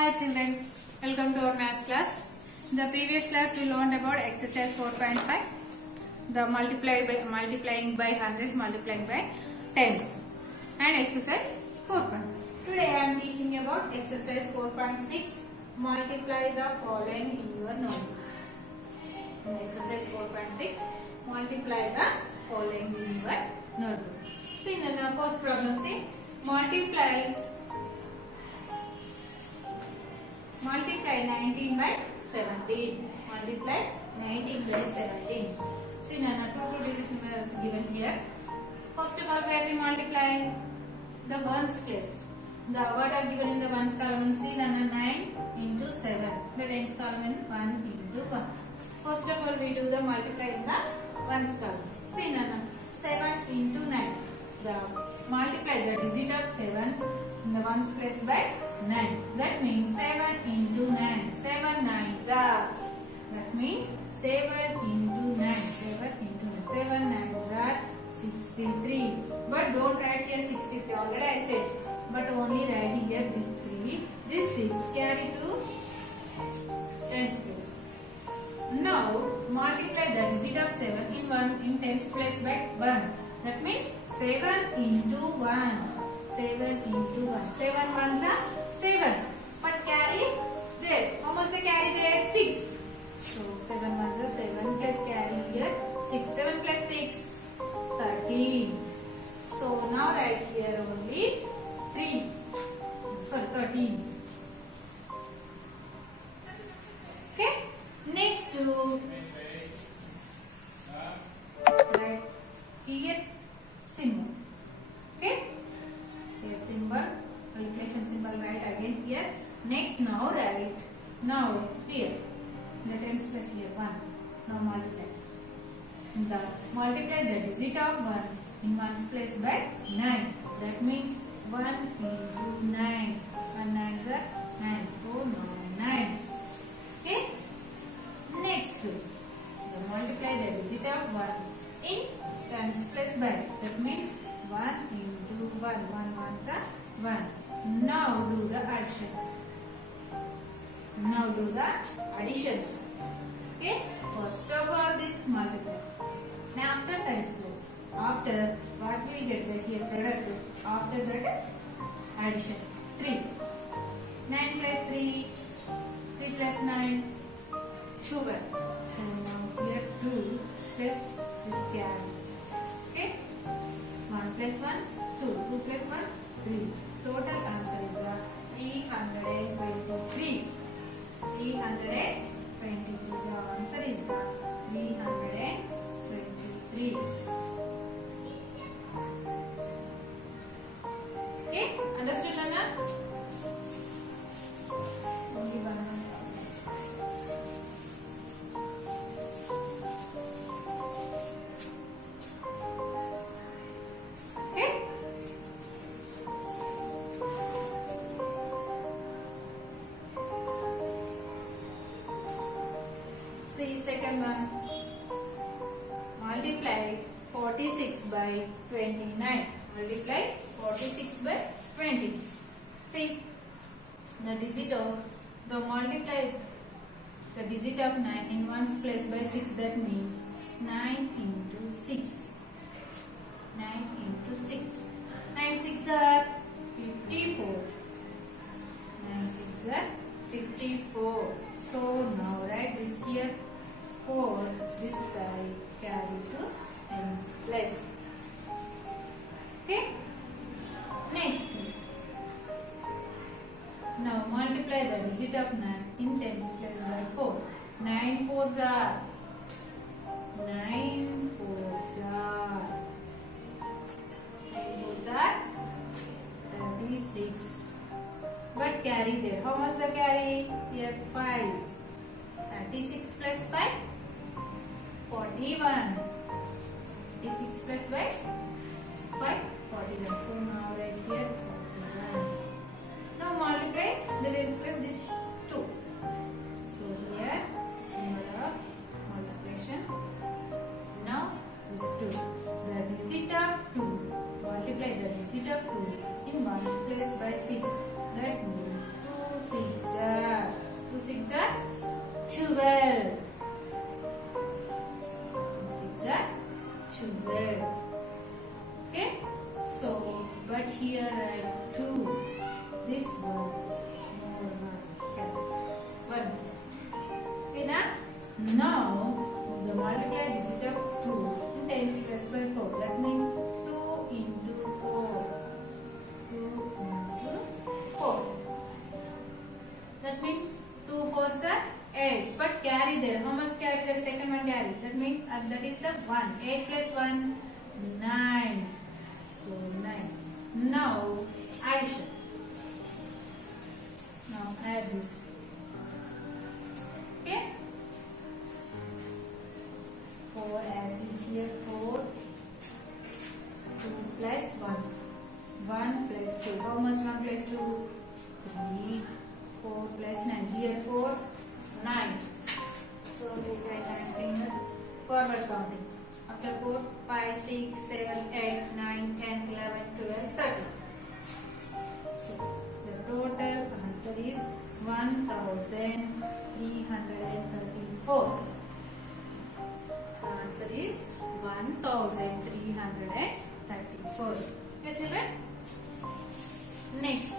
Hi children, welcome to our math class. In the previous class we learned about exercise 4.5, the multiplying by hundreds, multiplying by tens, and exercise 4.5. Today I am teaching about exercise 4.6, multiply the following in your notebook. In exercise 4.6, multiply the following in your notebook. See in the first problem, see multiply 19 by 17. Multiply 19 by 17. See, now two digit numbers given here. First of all, where we multiply the ones place. The what are given in the ones column. See, now 9 into 7. The tens column in 1 into 1. First of all, we do the multiply in the ones column. See, now 7 into 9. The multiply the digit of 7 in the ones place by 9. That means 7 into 9. 7 nines are. That means 7 into 9. 7 into 9. 7 nines are 63. But don't write here 63. Already I said. But only writing here this 3. This 6 carry to tens place. Now multiply the digit of 7 in tens place by 1. That means 7 into 1. 7 into 1. 7 ones are 7. But carry there. How much they carry there? 6. So 7 ones are 7 plus carry here 6. 7 plus 6. 13. So now write here only 3. Sorry, 13. Okay. Next to write here symbol. Okay. Here symbol. Multiplication symbol write again here. Next now write. Now here. The tens plus here 1. Now multiply. Multiply the digit of 1 in ones place by 9. That means 1 into 9. 1 9 is 9. So now 9. Okay. Next. Multiply the digit of 1 in tens place by. That means 1 into 1. 1 ones are 1. Now do the addition. Now do the additions. Okay. First of all, this multiply. Now after tens place. After what we will get that here product. After that addition. 3. 9 plus 3. 3 plus 9. 12. So now here 2 plus this carry. Okay. 1 plus 1. 2. 2 plus 1. 3. Total answer is 323. 323. The answer is 323. Okay, understood, Anna? Only one. Okay. See second one. Multiply 46 by 29. Multiply 46 by 20. See the digit of the multiply the digit of 9 in ones place by 6. That means 9 into 6. 9 into 6. 9 6 are 54. 9 6 are 54. So now write this here 4. This carry to tens place. Okay. Next. Now multiply the digit of 9 in tens place by 4. 9 4s are 9 4s are 36. But carry there. How much the carry? Here 5. 36 plus 5. 41. 36 plus 5. 5. 41. So now right here 41. Now multiply the tens plus this 2. So here symbol of multiplication. Now this 2. The digit of 2. Multiply the digit of 2 in ones place by 6. That means 2 6 Now, the multiply digit of 2 in tens place by 4. That means 2 into 4. 2 into 4. That means 2 4s are 8. But carry there. How much carry there? Second one carry. That means that is the 1. 8 plus 1, 9. So 9. Now addition. Now add this. Okay. 4 as is here. 4. 2 plus 1. 1 plus 2. How much 1 plus 2? 3. 4 plus 9. Here 4. 9. So take right hand fingers. Forward counting. After 4, 5, 6, 7, 8, 9, 10, 11, 12, 13. So the total answer is 1334. The answer is 1334. Okay, children? Next,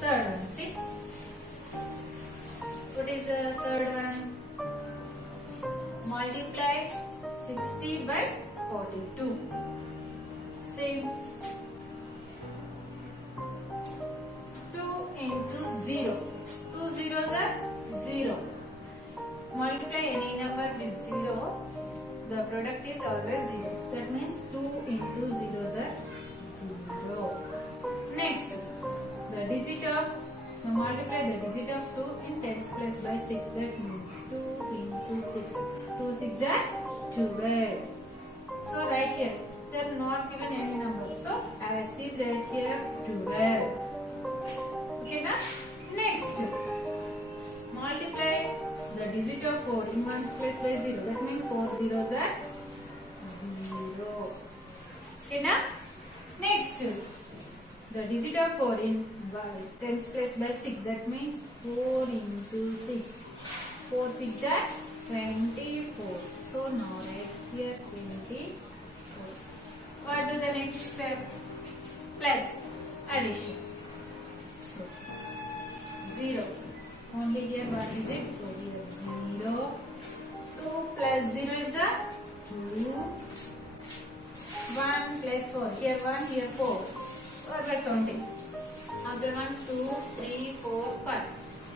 third one. See? What is the third one? Multiply 60 by 42. Same. 2 into 0. 2 zeros are 0. Multiply any number with 0. The product is always 0. That means 2 into 0s are 0. Next, the digit of multiply the digit of 2 in tens place by 6. That means 2 into 6. 2 6 are 12. So right here, they are not given any number. So as it is right here 12. Okay na? Next, multiply the digit of 4 in ones place by 0. That means 4 zeros are 0. Okay na? Next, the digit of 4 in tens place by 6. That means 4 into 6. 4 6 are 24. So now right here 24. What do the next step? Plus addition. So 0. Only here what is it? So here 0. 2 plus 0 is the 2. 1 plus 4. Here 1, here 4. Forward counting. After 1, 2, 3, 4, 5.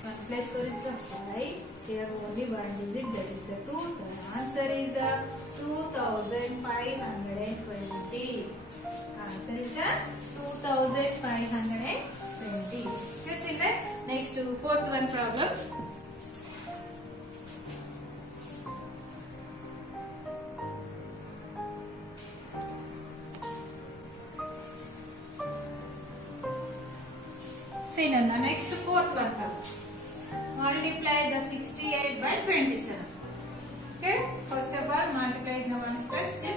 1 plus 4 is the 5. Here only one digit, that is the 2. The answer is the 2520. Answer is the 2520. Okay, children. Next to fourth one problem. See now, next fourth one problem. Multiply the 68 by 27. Okay, first of all multiply the ones plus 6.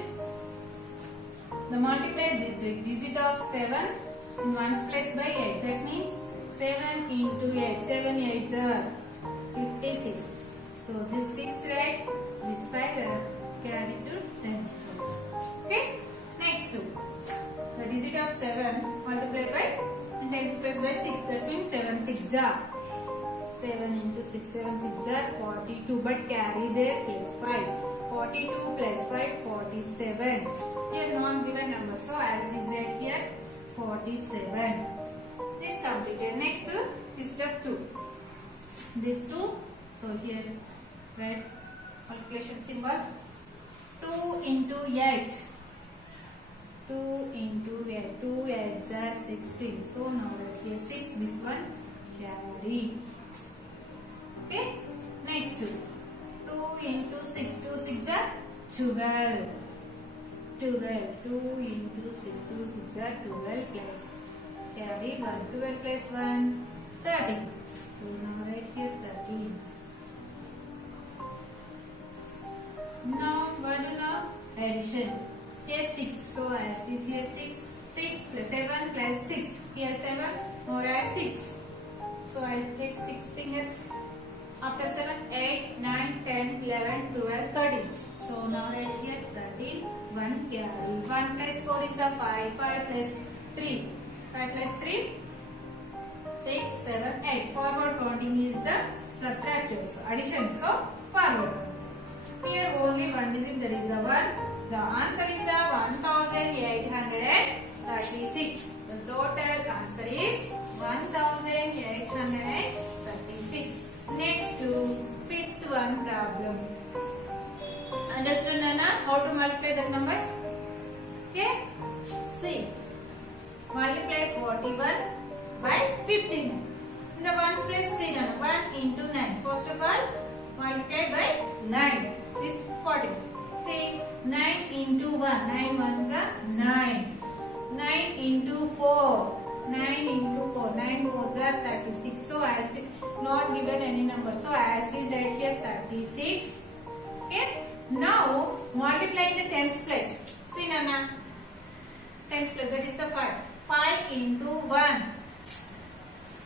The multiply the digit of 7 in ones place by 8. That means 7 into 8. 7 8s are 56. So this 6 right, this 5 carry to tens place. Okay, next the digit of 7 multiply by tens place by 6. That means 7 6 are 7 into 6, 7 6 are 42, but carry there plus 5. 42 plus 5, 47. Here non-given number, so as it is right here, 47. This completed. Next, digit of 2. This 2, so here write multiplication symbol. 2 into 8. 2 into 8. 2 8s are 16. So now right here 6, this one carry. Okay, next 2 into 6, 2 6 are 12. 2 into 6, 2 6 are 12 plus carry 1. 12 plus 1, 13. So now right here 13. Now what do now? Addition. Here 6. So as it is here 6. 6 plus 7 plus 6. Here 7 more add 6. So I take 6 fingers. After 7, 8, 9, 10, 11, 12, 13. So now right here 13, 1 carry. 1 plus 4 is the 5, 5 plus 3. 5 plus 3, 6, 7, 8. Forward counting is the subtraction. So addition. So forward. Here only one digit, that is the 1. The answer is the 1836. The total answer is 1836. Next to fifth one problem. Understood, Nana? How to multiply the numbers? Okay? See. Multiply 41 by 59. In the ones place, see Nana. 1 into 9. First of all, multiply by 9. This 40. See, 9 into 1. 9 ones are 9. 9 into 4. 9 into 4. 9 fours are 36. So, as not given any number. So, as it is right here 36. Okay. Now, multiply the tens place. See Nana. Tens place, that is the 5. 5 into 1.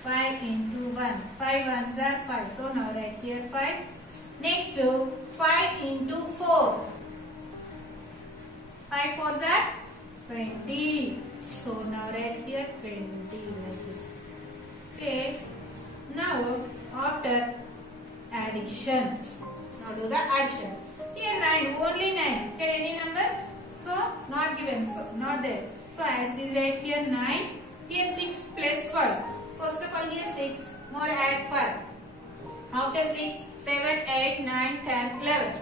5 into 1. 5 ones are 5. So, now right here 5. Next, 5 into 4. 5 fours are 20. So, now right here 20 like this. Okay. Now, after addition. Now do the addition. Here 9, only 9. Here any number? So, not given. So, not there. So, as it is right here 9. Here 6 plus 5. First of all, here 6. More add 5. After 6, 7, 8, 9, 10, 11.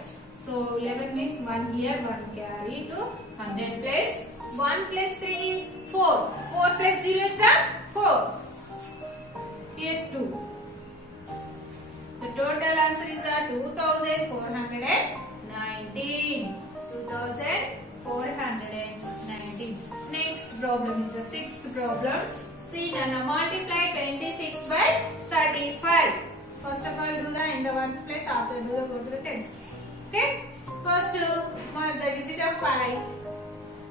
So, 11 means 1 here, 1 carry to 100 place. 1 plus 3, 4. 4 plus 0 is 4. Here 2. The total answer is 2419. 2419. Next problem is the sixth problem. See Nana, multiply 26 by 35. First of all, do the in the ones place. After do the go to the tens. Okay. First, the digit of 5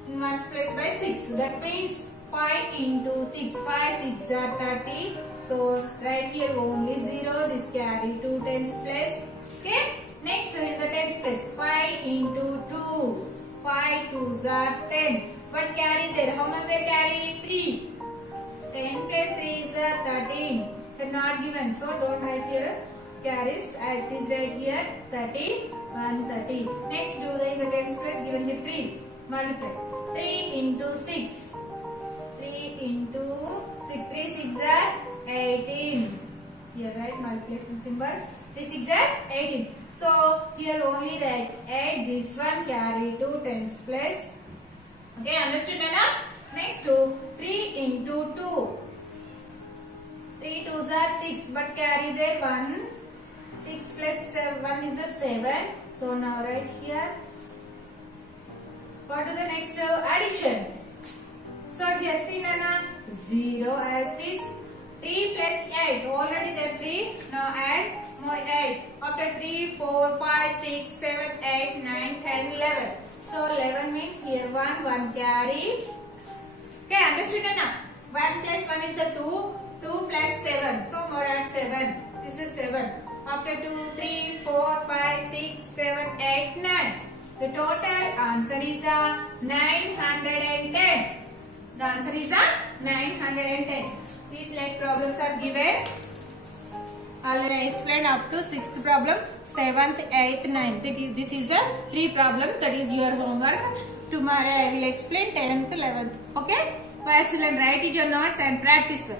in ones place by 6. That means 5 into 6. 5 6 are 30. So right here only 0. This carry 2 tens place. Okay. Next in the tens place. 5 into 2. 5 2s are 10. But carry there. How much they carry? 3. 10 plus 3 is 13. They're not given. So don't write here carries as it is right here 30. 130. Next do the in the tens place given with 3. Multiply. 3 into 6. 3 into 6. 3 6 are 18. Here right multiplication symbol. 3 6 are 18. So here only write add this one carry 2 tens place. Okay, understood Nana? Next to 3 into 2. 3 2s are 6 but carry there 1. 6 plus 1 is a 7. So now right here. Go to the next addition. So here see Nana 0 as is 3 plus 8. Already there 3. Now add more 8. After 3, 4, 5, 6, 7, 8, 9, 10, 11. So 11 means here 1, 1 carry. Okay, understood Nana? 1 plus 1 is the 2. 2 plus 7. So more add 7. This is 7. After 2, 3, 4, 5, 6, 7, 8, 9. The total answer is the 910. The answer is the 910. These like problems are given. Already I explained up to 6th problem, 7th, 8th, 9th. This is the 3 problems. That is your homework. Tomorrow I will explain 10th, 11th. Okay? Why children, write your notes and practice.